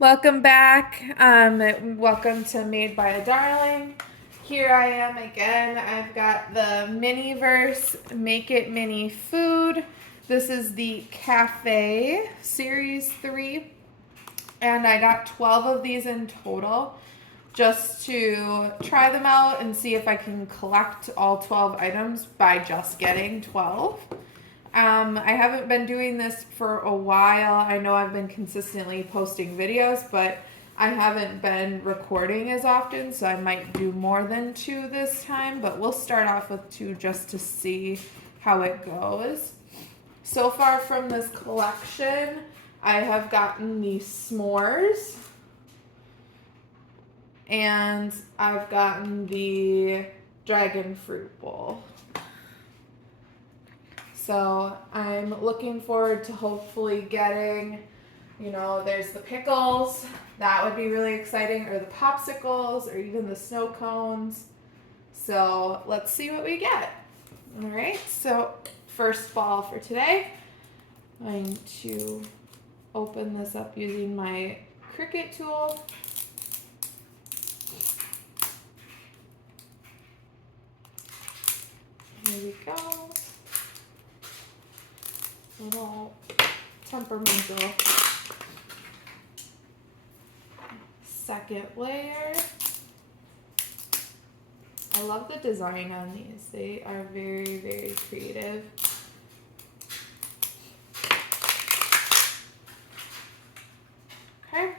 Welcome back. Welcome to Made by a Darling. Here I am again. I've got the Miniverse Make It Mini Food. This is the Cafe Series 3. And I got 12 of these in total just to try them out and see if I can collect all 12 items by just getting 12. I haven't been doing this for a while. I know I've been consistently posting videos, but I haven't been recording as often, so I might do more than 2 this time, but we'll start off with 2 just to see how it goes. So far from this collection, I have gotten the s'mores, and I've gotten the dragon fruit bowl. So I'm looking forward to hopefully getting, there's the pickles. That would be really exciting, or the popsicles, or even the snow cones. So let's see what we get. All right, so first ball for today. I'm going to open this up using my Cricut tool. Here we go. Little temperamental. Second layer. I love the design on these. They are very, very creative. Okay.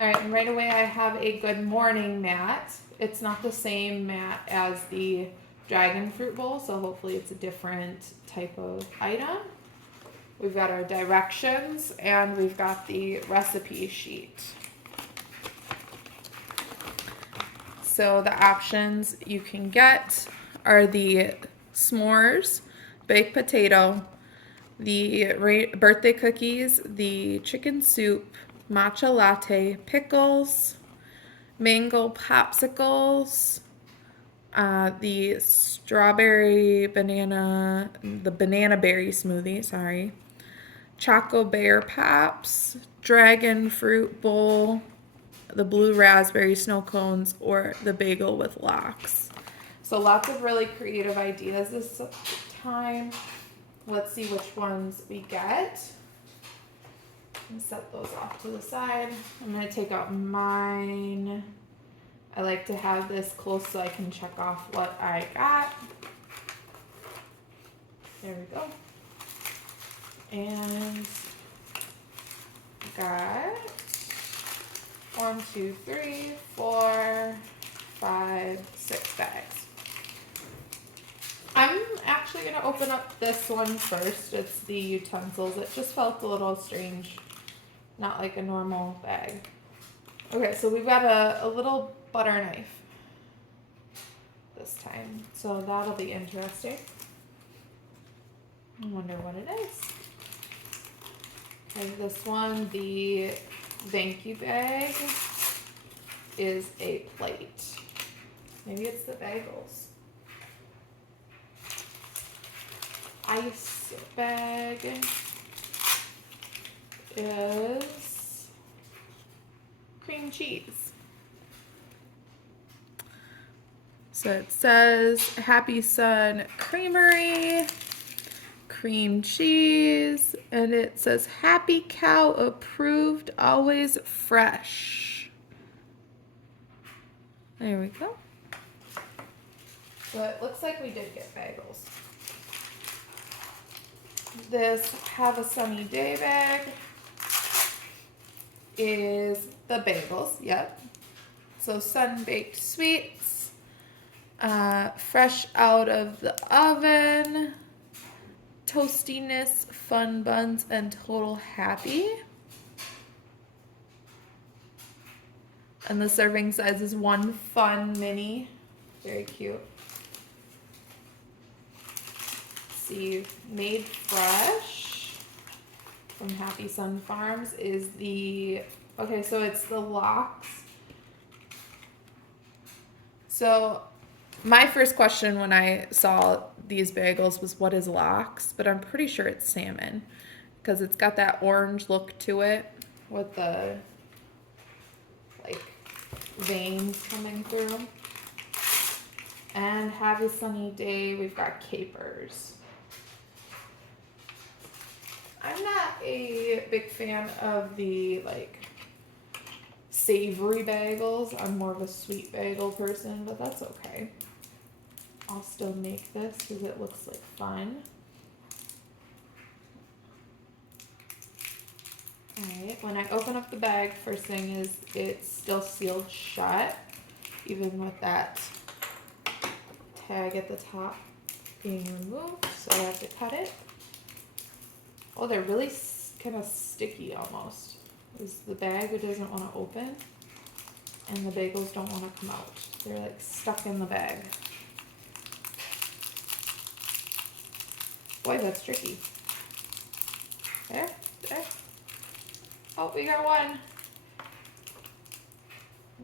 All right, and right away I have a good morning mat. It's not the same mat as the dragon fruit bowl, so hopefully it's a different type of item. We've got our directions and we've got the recipe sheet. So the options you can get are the s'mores, baked potato, the birthday cookies, the chicken soup, matcha latte, pickles, mango popsicles, the banana berry smoothie, sorry, Choco Bear Pops, Dragon Fruit Bowl, the blue raspberry snow cones, or the bagel with lox. So lots of really creative ideas this time. Let's see which ones we get. And set those off to the side. I'm going to take out mine. I like to have this close so I can check off what I got. There we go. And got 1, 2, 3, 4, 5, 6 bags. I'm actually going to open up this one first. It's the utensils. It just felt a little strange, not like a normal bag. Okay, so we've got a little butter knife this time, so that'll be interesting. I wonder what it is. Okay, this one, the thank you bag, is a plate. Maybe it's the bagels. Ice bag is cream cheese. So it says Happy Sun Creamery, cream cheese, and it says Happy Cow approved, always fresh. There we go. So it looks like we did get bagels. This Have a Sunny Day bag is the bagels, yep. So sun-baked sweets, fresh out of the oven, toastiness, fun buns, and total happy. And the serving size is 1 fun mini. Very cute. See, Made Fresh from Happy Sun Farms is the, okay, so it's the lox. So my first question when I saw these bagels was, what is lox? But I'm pretty sure it's salmon. because it's got that orange look to it with the like veins coming through. And have a sunny day, we've got capers. I'm not a big fan of the like savory bagels. I'm more of a sweet bagel person, but that's okay. I'll still make this because it looks like fun. Alright, when I open up the bag, first thing is it's still sealed shut, even with that tag at the top being removed, so I have to cut it. Oh, they're really kind of sticky almost. Is the bag doesn't want to open, and the bagels don't want to come out. They're like stuck in the bag. Boy, that's tricky. There. Oh, we got one.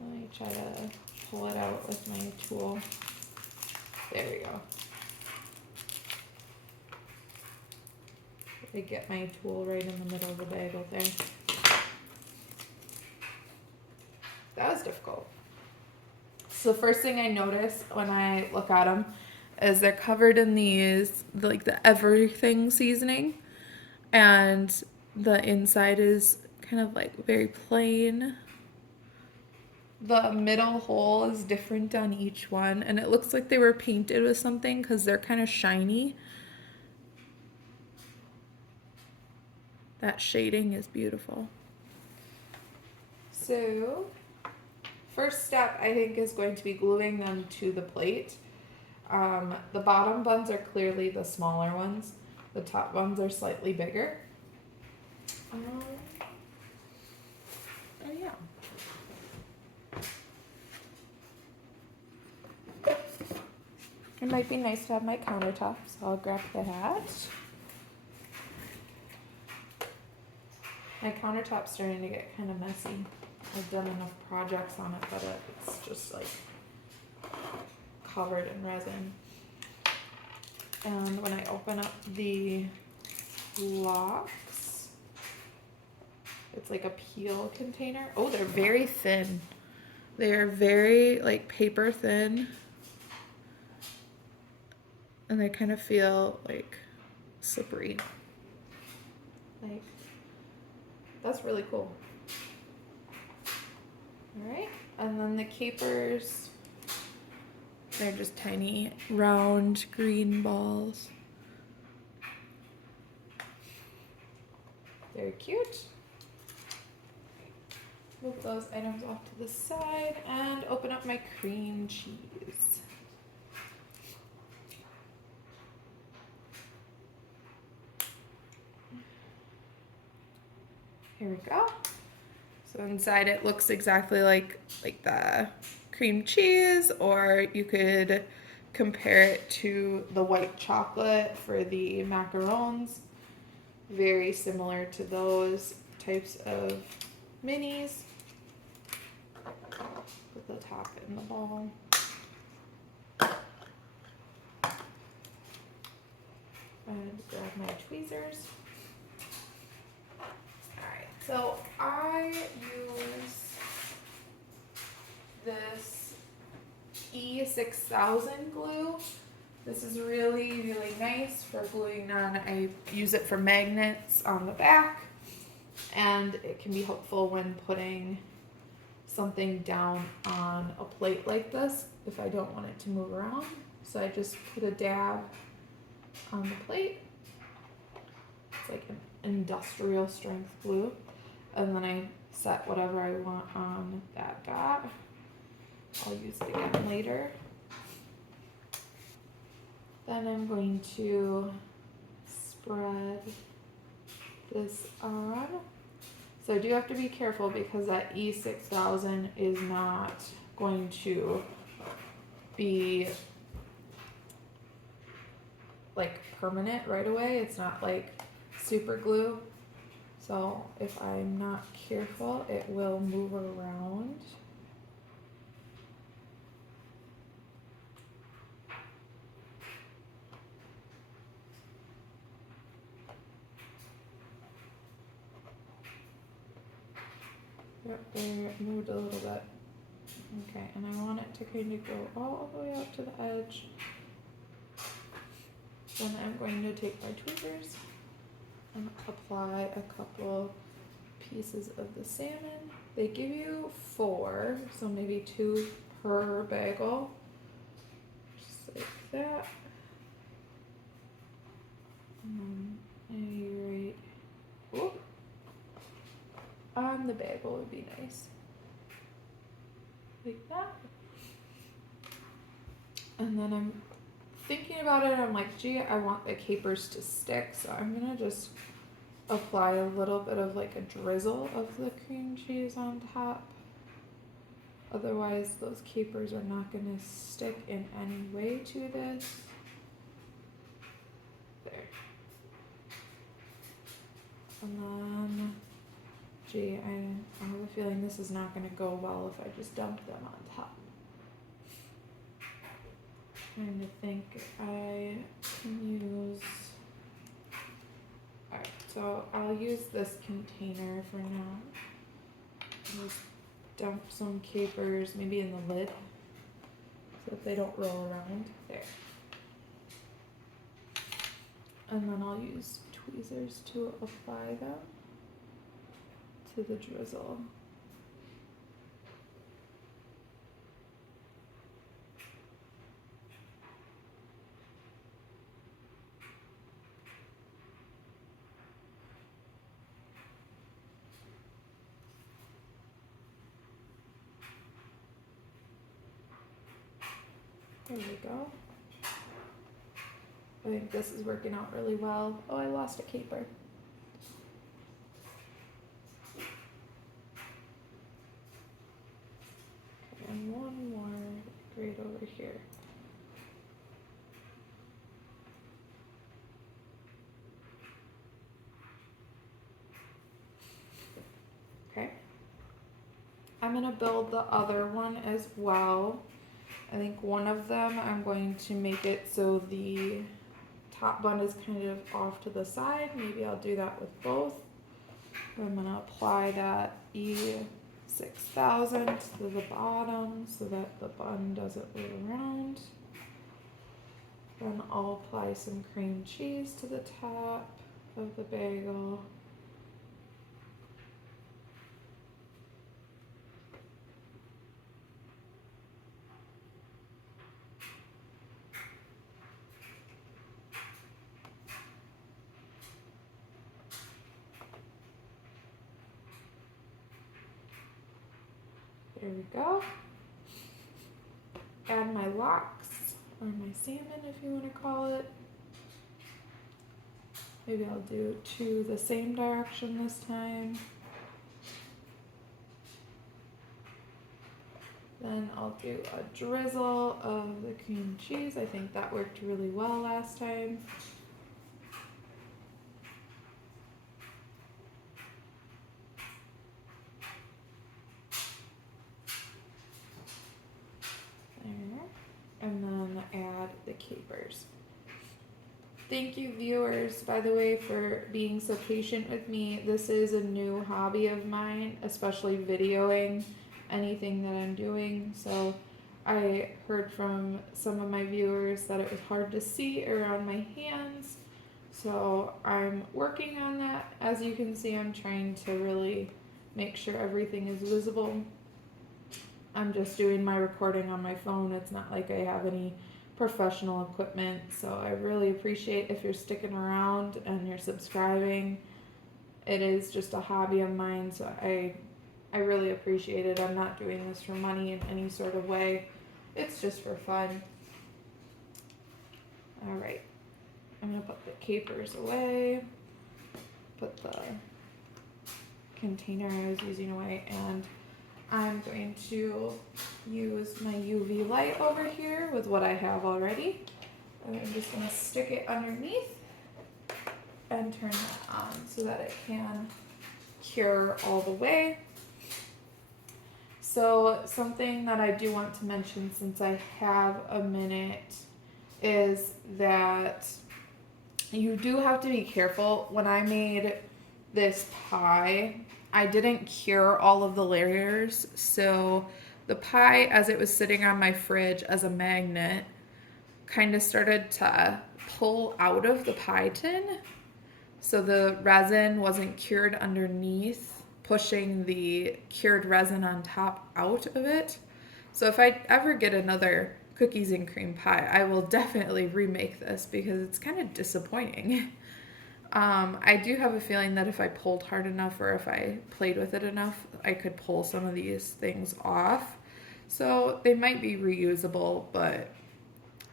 Let me try to pull it out with my tool. There we go. I get my tool right in the middle of the bagel there. That was difficult. So the first thing I notice when I look at them is they're covered in these, like the everything seasoning, and the inside is kind of like very plain. The middle hole is different on each one, and it looks like they were painted with something because they're kind of shiny. That shading is beautiful. So, first step I think is going to be gluing them to the plate. The bottom buns are clearly the smaller ones. The top ones are slightly bigger. Oh yeah. It might be nice to have my countertop, so I'll grab that. My countertop's starting to get kind of messy. I've done enough projects on it that it's just like covered in resin. And when I open up the blocks, it's like a peel container. Oh, they're very thin. They're very like paper thin. And they kind of feel like slippery. Like, that's really cool. All right, and then the capers, they're just tiny round green balls. Very cute. Move those items off to the side and open up my cream cheese. Here we go. So inside it looks exactly like the cream cheese, or you could compare it to the white chocolate for the macarons. Very similar to those types of minis. Put the top in the bowl. And grab my tweezers. Alright, so I use this E6000 glue. This is really, really nice for gluing on. I use it for magnets on the back, and it can be helpful when putting something down on a plate like this if I don't want it to move around. So I just put a dab on the plate. It's like an industrial strength glue, and then I set whatever I want on that dot. I'll use it again later. Then I'm going to spread this on. So I do have to be careful because that E6000 is not going to be like permanent right away. It's not like super glue. So if I'm not careful, it will move around. Yep, there, moved a little bit. Okay, and I want it to kind of go all the way up to the edge. Then I'm going to take my tweezers and apply a couple pieces of the salmon. They give you 4, so maybe 2 per bagel. Just like that. And then on the bagel would be nice. Like that. And then I'm thinking about it, I'm like, gee, I want the capers to stick, so I'm gonna just apply a little bit of like a drizzle of the cream cheese on top. Otherwise, those capers are not gonna stick in any way to this. There. And then, gee, I have a feeling this is not gonna go well if I just dump them on top. Trying to think if I can use. Alright, so I'll use this container for now. Just dump some capers maybe in the lid so that they don't roll around. There. And then I'll use tweezers to apply them to the drizzle. There we go. I think this is working out really well. Oh, I lost a caper. Okay, and one more right over here. Okay. I'm gonna build the other one as well. I think one of them I'm going to make it so the top bun is kind of off to the side. Maybe I'll do that with both. I'm gonna apply that E6000 to the bottom so that the bun doesn't roll around. Then I'll apply some cream cheese to the top of the bagel. There we go. Add my lox, or my salmon if you want to call it. Maybe I'll do 2 the same direction this time. Then I'll do a drizzle of the cream cheese. I think that worked really well last time. And then add the capers. Thank you, viewers, by the way, for being so patient with me. This is a new hobby of mine, especially videoing anything that I'm doing. So I heard from some of my viewers that it was hard to see around my hands. So I'm working on that. As you can see, I'm trying to really make sure everything is visible. I'm just doing my recording on my phone. It's not like I have any professional equipment. So I really appreciate if you're sticking around and you're subscribing. It is just a hobby of mine, so I really appreciate it. I'm not doing this for money in any sort of way. It's just for fun. All right. I'm gonna put the capers away, put the container I was using away, and I'm going to use my UV light over here with what I have already. And I'm just gonna stick it underneath and turn that on so that it can cure all the way. So something that I do want to mention since I have a minute is that you do have to be careful. When I made this pie, I didn't cure all of the layers, so the pie, as it was sitting on my fridge as a magnet, kind of started to pull out of the pie tin. So the resin wasn't cured underneath, pushing the cured resin on top out of it. So if I ever get another cookies and cream pie, I will definitely remake this because it's kind of disappointing. I do have a feeling that if I pulled hard enough or if I played with it enough, I could pull some of these things off. So they might be reusable, but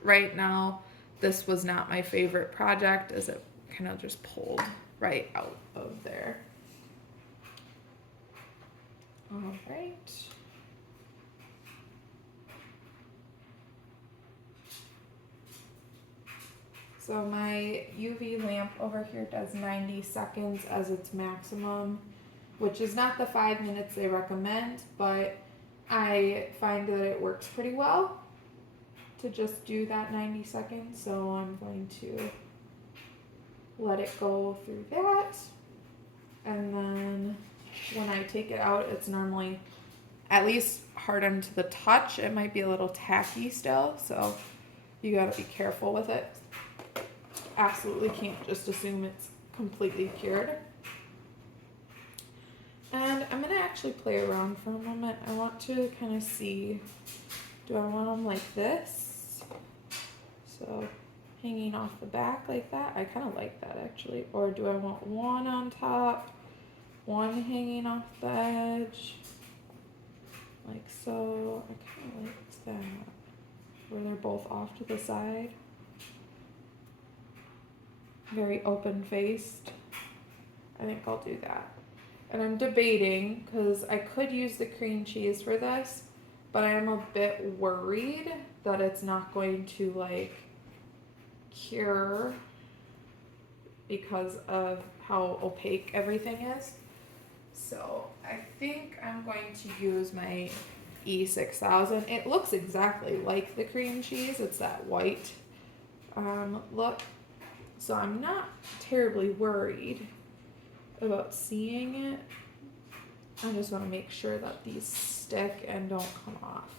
right now, this was not my favorite project as it kind of just pulled right out of there. All right. So my UV lamp over here does 90 seconds as its maximum, which is not the 5 minutes they recommend, but I find that it works pretty well to just do that 90 seconds. So I'm going to let it go through that. And then when I take it out, it's normally at least hardened to the touch. It might be a little tacky still, so you gotta be careful with it. Absolutely can't just assume it's completely cured. And I'm gonna actually play around for a moment. I want to kind of see, do I want them like this? So hanging off the back like that. I kind of like that actually. Or do I want one on top, one hanging off the edge? Like so. I kind of like that. Where they're both off to the side. Very open-faced. I think I'll do that. And I'm debating because I could use the cream cheese for this, but I am a bit worried that it's not going to like cure because of how opaque everything is. So I think I'm going to use my E6000. It looks exactly like the cream cheese. It's that white look. So I'm not terribly worried about seeing it. I just want to make sure that these stick and don't come off.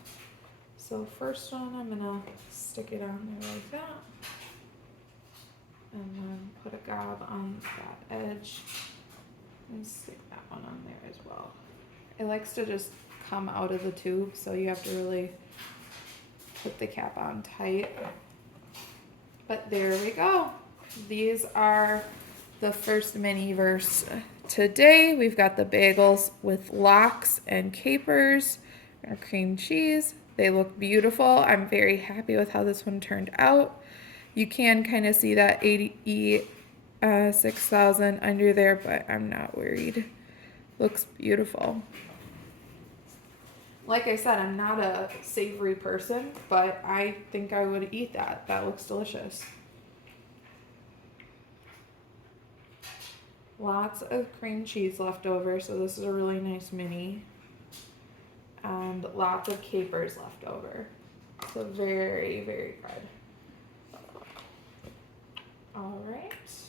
So first one, I'm gonna stick it on there like that. And then put a gob on that edge and stick that one on there as well. It likes to just come out of the tube, so you have to really put the cap on tight. But there we go. These are the first mini verse today. We've got the bagels with lox and capers, our cream cheese. They look beautiful. I'm very happy with how this one turned out. You can kind of see that 6000 under there, but I'm not worried. Looks beautiful. Like I said, I'm not a savory person, but I think I would eat that. That looks delicious. Lots of cream cheese left over, so this is a really nice mini. And lots of capers left over. So very, very good. All right. Let's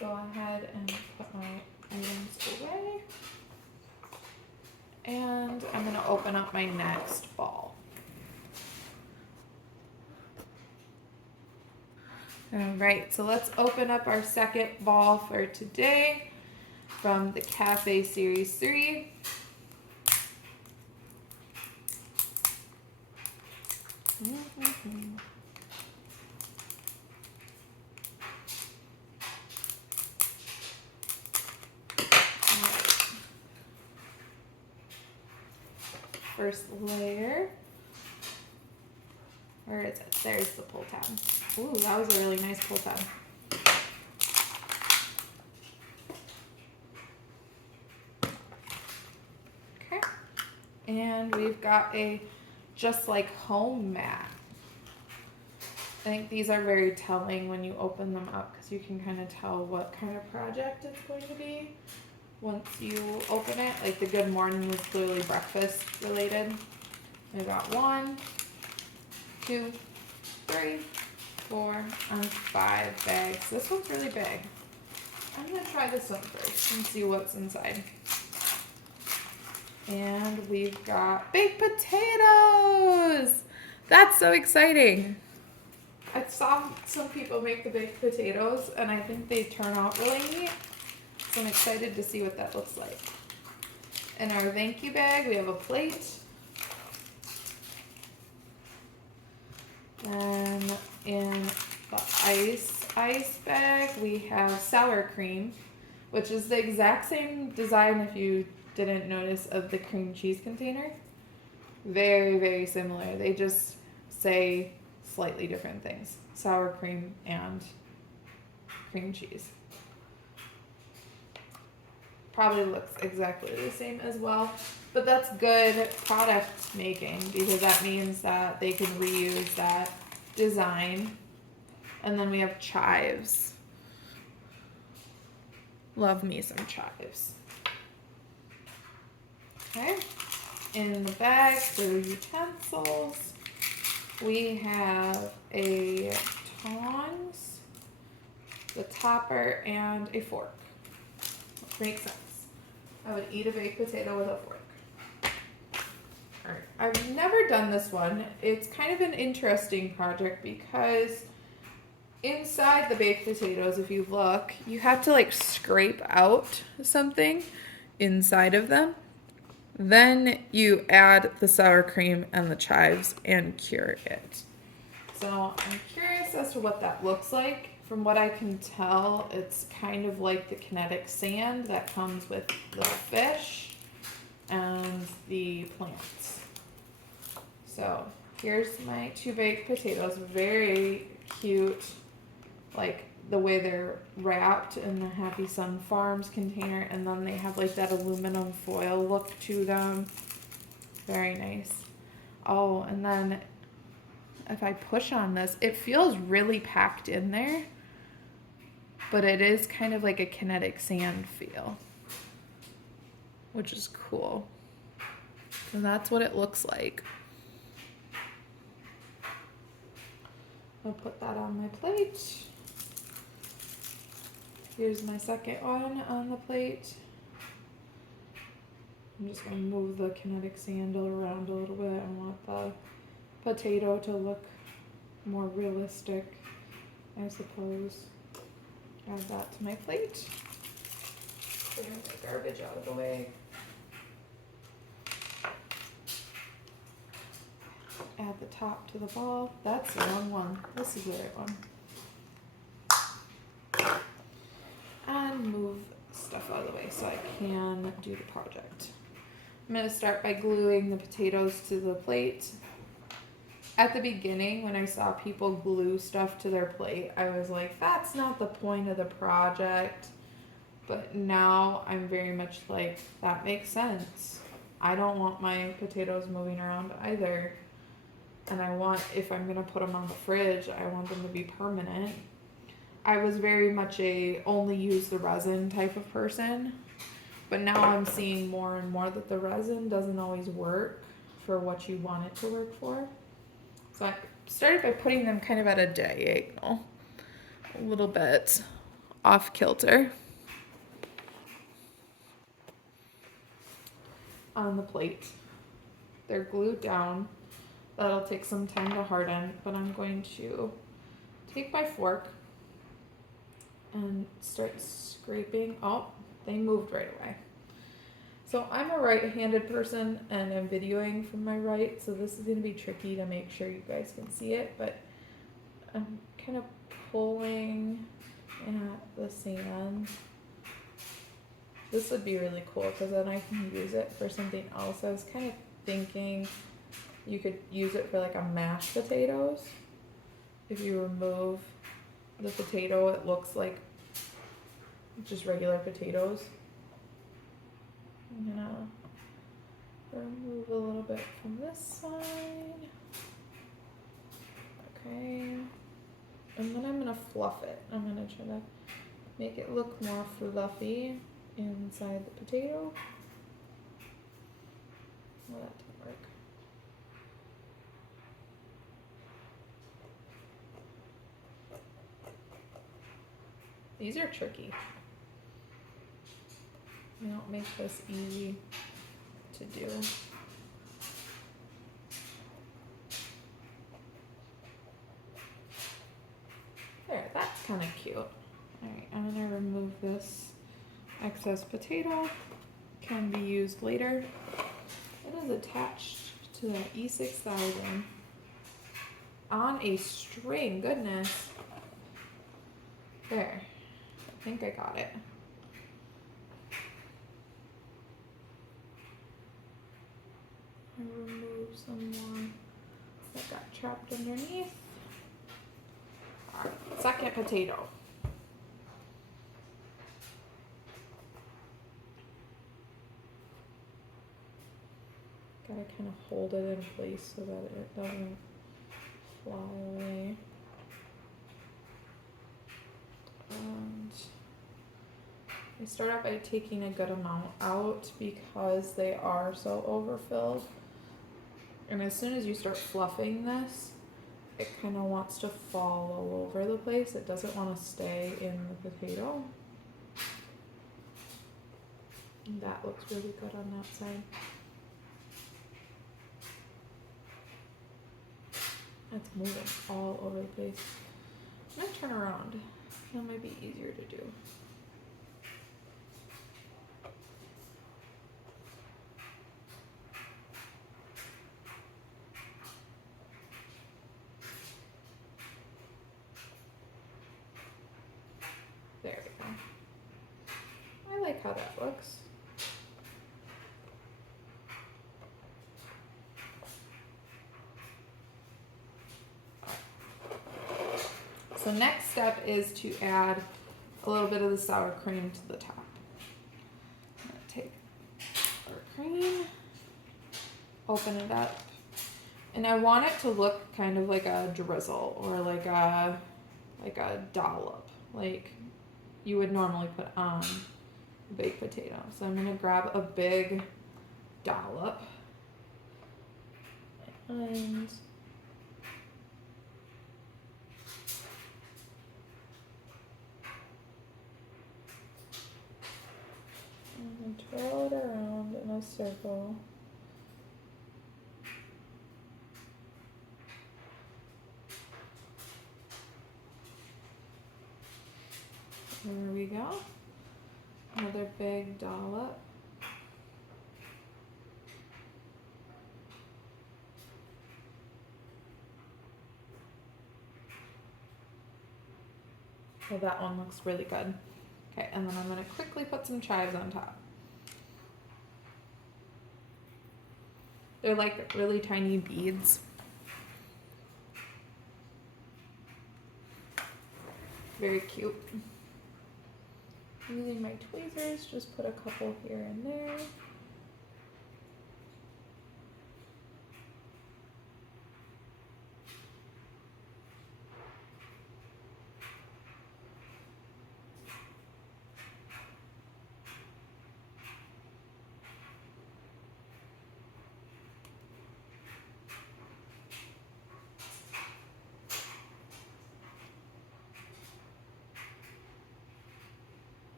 go ahead and put my items away. And I'm going to open up my next ball. All right, so let's open up our second ball for today from the Cafe Series 3. First layer. Where is it? There's the pull tab. Ooh, that was a really nice pull tab. Okay. And we've got a Just Like Home mat. I think these are very telling when you open them up because you can kind of tell what kind of project it's going to be once you open it. Like the Good Morning was clearly breakfast related. We got 1, 2, 3, 4, and 5 bags. This one's really big. I'm gonna try this one first and see what's inside. And we've got baked potatoes. That's so exciting. I saw some people make the baked potatoes and I think they turn out really neat. So I'm excited to see what that looks like. In our thank you bag, we have a plate. And in the ice bag, we have sour cream, which is the exact same design, if you didn't notice, of the cream cheese container. Very, very similar. They just say slightly different things. Sour cream and cream cheese. Probably looks exactly the same as well, but that's good product making because that means that they can reuse that design. And then we have chives. Love me some chives. Okay, in the bag for utensils, we have a tongs, the topper, and a fork. Which makes sense. I would eat a baked potato with a fork. Alright, I've never done this one. It's kind of an interesting project because inside the baked potatoes, if you look, you have to like scrape out something inside of them. Then you add the sour cream and the chives and cure it. So I'm curious as to what that looks like. From what I can tell, it's kind of like the kinetic sand that comes with the fish and the plants. So here's my 2 baked potatoes. Very cute, like the way they're wrapped in the Happy Sun Farms container, and then they have like that aluminum foil look to them. Very nice. Oh, and then if I push on this, it feels really packed in there, but it is kind of like a kinetic sand feel, which is cool. And that's what it looks like. I'll put that on my plate. Here's my second one on the plate. I'm just going to move the kinetic sand around a little bit. I want the potato to look more realistic, I suppose. Add that to my plate. Clear my garbage out of the way. Add the top to the ball. That's the wrong one. This is the right one. And move stuff out of the way so I can do the project. I'm going to start by gluing the potatoes to the plate. At the beginning, when I saw people glue stuff to their plate, I was like, that's not the point of the project. But now I'm very much like, that makes sense. I don't want my potatoes moving around either. And I want, if I'm going to put them on the fridge, I want them to be permanent. I was very much a only use the resin type of person. But now I'm seeing more and more that the resin doesn't always work for what you want it to work for. So I started by putting them kind of at a diagonal, a little bit off kilter on the plate. They're glued down. That'll take some time to harden, but I'm going to take my fork and start scraping. Oh, they moved right away. So I'm a right-handed person and I'm videoing from my right, so this is going to be tricky to make sure you guys can see it, but I'm kind of pulling at the sand. This would be really cool because then I can use it for something else. I was kind of thinking you could use it for like a mashed potatoes. If you remove the potato, it looks like just regular potatoes. I'm gonna remove a little bit from this side. Okay. And then I'm gonna fluff it. I'm gonna try to make it look more fluffy inside the potato. Well, that didn't work. These are tricky. We don't make this easy to do. There, that's kind of cute. Alright, I'm gonna remove this excess potato. Can be used later. It is attached to that E6000 on a string. Goodness. There. I think I got it. I remove some more that got trapped underneath. Alright, second potato. Gotta kind of hold it in place so that it doesn't fly away. And I start out by taking a good amount out because they are so overfilled. And as soon as you start fluffing this, it kind of wants to fall all over the place. It doesn't want to stay in the potato. And that looks really good on that side. It's moving all over the place. I'm gonna turn around. That might be easier to do. There we go. I like how that looks. So next step is to add a little bit of the sour cream to the top. I'm gonna take sour cream, open it up, and I want it to look kind of like a drizzle or like a dollop, like you would normally put on a baked potato. So I'm gonna grab a big dollop and twirl it around in a circle. There we go. Another big dollop. So that one looks really good. Okay, and then I'm going to quickly put some chives on top. They're like really tiny beads. Very cute. Using my tweezers, just put a couple here and there.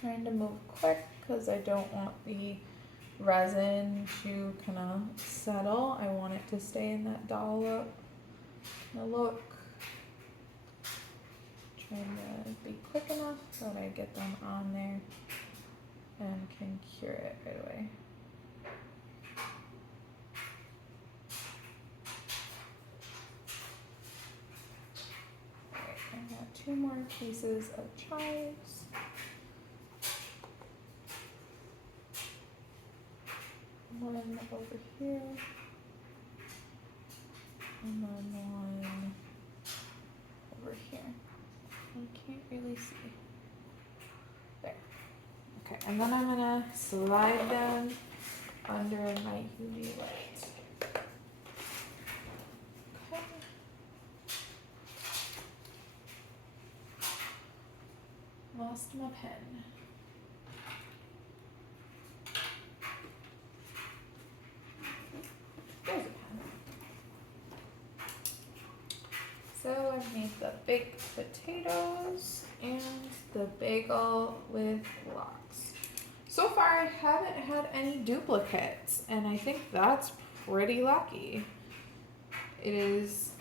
Trying to move quick because I don't want the resin to kind of settle. I want it to stay in that dollop. Now look. Trying to be quick enough that I get them on there and can cure it right away. Alright, I got 2 more pieces of chives. One over here, and then one over here. I can't really see. There. Okay, and then I'm gonna slide them under my UV light. Okay. Lost my pen. There's a pen. So I've made the baked potatoes and the bagel with lox. So far I haven't had any duplicates, and I think that's pretty lucky. It is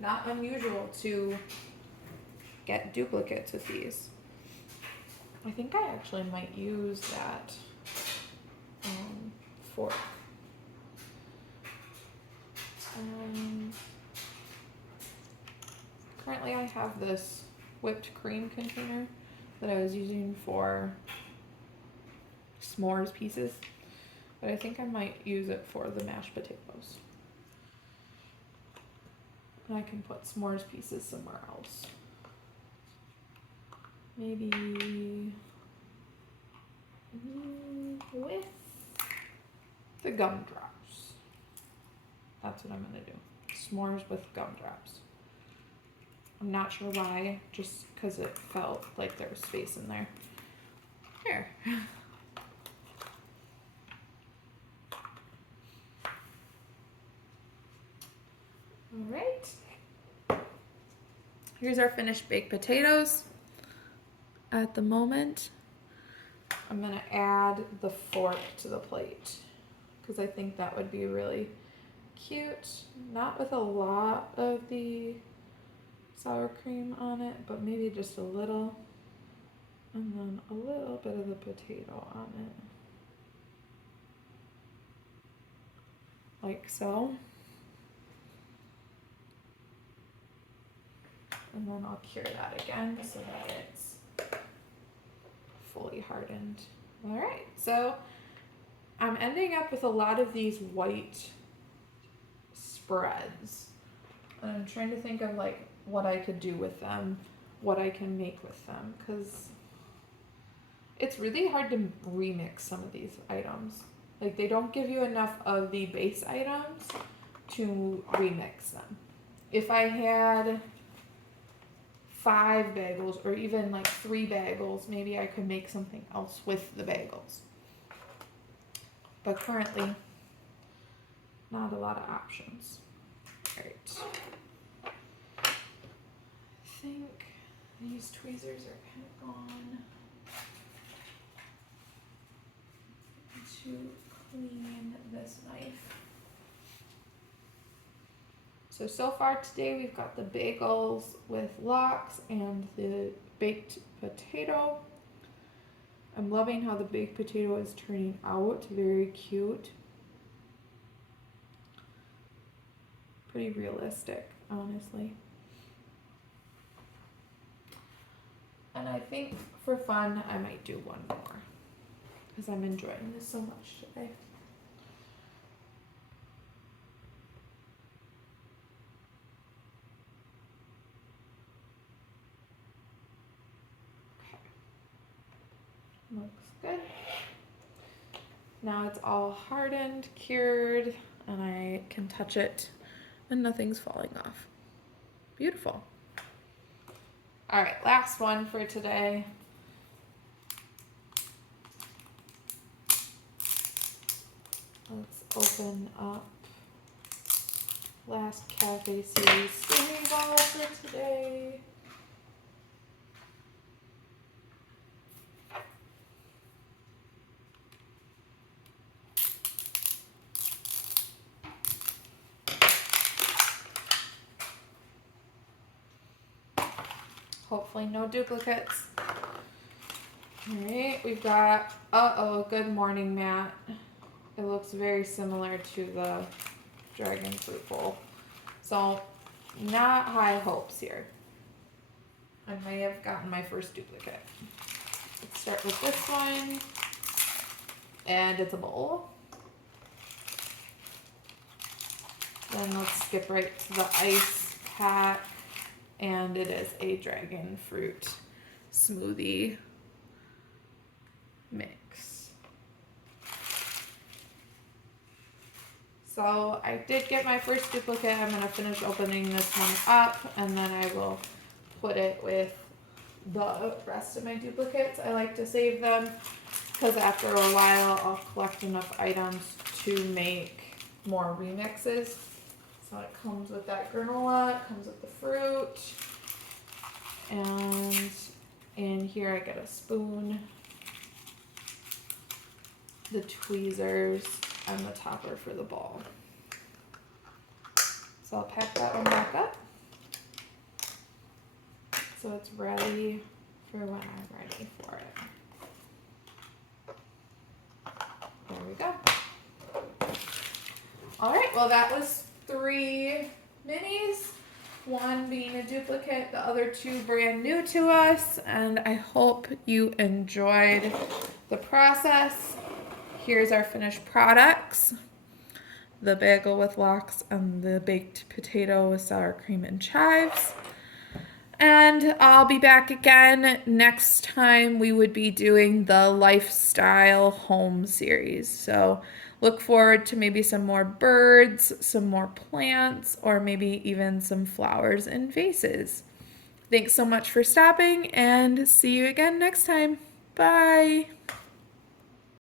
not unusual to get duplicates with these. I think I actually might use that fork. Currently I have this whipped cream container that I was using for s'mores pieces, but I think I might use it for the mashed potatoes. And I can put s'mores pieces somewhere else. Maybe with the gumdrops. That's what I'm gonna do. S'mores with gumdrops. I'm not sure why, just because it felt like there was space in there. Here. All right. Here's our finished baked potatoes. At the moment, I'm gonna add the fork to the plate because I think that would be really cute. Not with a lot of the sour cream on it, but maybe just a little, and then a little bit of the potato on it, like so. And then I'll cure that again so that it's fully hardened. All right, so I'm ending up with a lot of these white spreads, and I'm trying to think of like what I could do with them, what I can make with them, because it's really hard to remix some of these items. Like, they don't give you enough of the base items to remix them. If I had 5 bagels or even like 3 bagels, maybe I could make something else with the bagels. But currently, not a lot of options. All right. I think these tweezers are kind of gone. To clean this knife. So far today we've got the bagels with lox and the baked potato. I'm loving how the baked potato is turning out, very cute. Pretty realistic, honestly. And I think for fun, I might do one more because I'm enjoying this so much today. Okay. Looks good. Now it's all hardened, cured, and I can touch it and nothing's falling off. Beautiful. All right, last one for today. Let's open up last Cafe Series spinning ball for today. Hopefully no duplicates. All right, we've got, Good Morning Matt. It looks very similar to the dragon fruit bowl. So not high hopes here. I may have gotten my first duplicate. Let's start with this one. And it's a bowl. Then let's skip right to the ice pack. And it is a dragon fruit smoothie mix. So I did get my first duplicate. I'm gonna finish opening this one up and then I will put it with the rest of my duplicates. I like to save them because after a while I'll collect enough items to make more remixes. So So it comes with that granola, it comes with the fruit, and in here I get a spoon, the tweezers, and the topper for the ball. So I'll pack that one back up so it's ready for when I'm ready for it. There we go. All right, well that was 3 minis, one being a duplicate, the other 2 brand new to us, and I hope you enjoyed the process. Here's our finished products: the bagel with lox and the baked potato with sour cream and chives. And I'll be back again next time. We would be doing the lifestyle home series. So look forward to maybe some more birds, some more plants, or maybe even some flowers and vases. Thanks so much for stopping, and see you again next time. Bye.